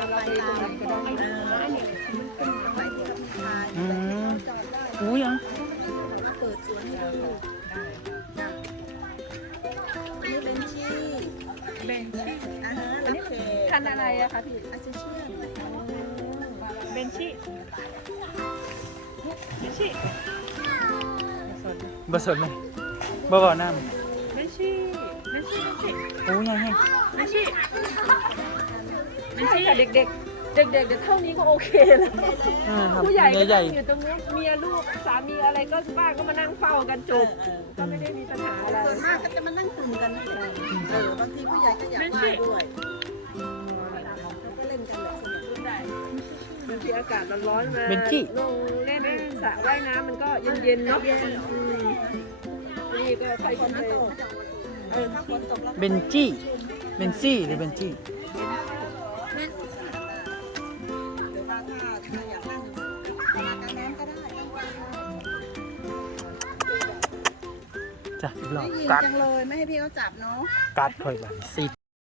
ออไปที่กับชายอืมจอดได้อู้ยังเปิดสวนให้ดูจ้ะอันนี้เป็นชี่เบนชี่อ่าฮะรับแขกพันธุ์อะไรอะคะพี่ บ่สนเลยบ่บ่น้เบนชี่เบนชี่เบนชี่ำอู้ยังไงเบนชี่เบนชี่ค่ะเด็กๆเด็กๆเดี๋ยวเท่านี้ก็โอเคแล้วอ่าครับผู้ใหญ่ก็ใหญ่นั่งอยู่ตรงนู้นเมียลูกสามีอะไรก็บ้านก็มานั่งเฝ้ากันจบเออก็ไม่ได้มีปัญหาอะไรส่วนมากก็จะมานั่งกลุ่มกันนี่แหละเออบางทีผู้ใหญ่ก็อยากมาด้วยเขาก็เล่นกันแหละสนุกได้บางทีอากาศร้อนๆมาเบนจี้ลงเล่นสระว่ายน้ำมันก็เย็นๆเนาะ อืมนี่ก็ค่อยฝนๆตกเออถ้าฝนตกแล้วเบนจี้ เบนซี่หรือเบนจี้ หรือว่าถ้าถ้าอยากนั่งกลางน้ำก็ได้จ้ะอีกรอบไม่ยิงกัดจังเลย ไม่ให้พี่เขาจับเนาะ กัดค่อยแบบซีด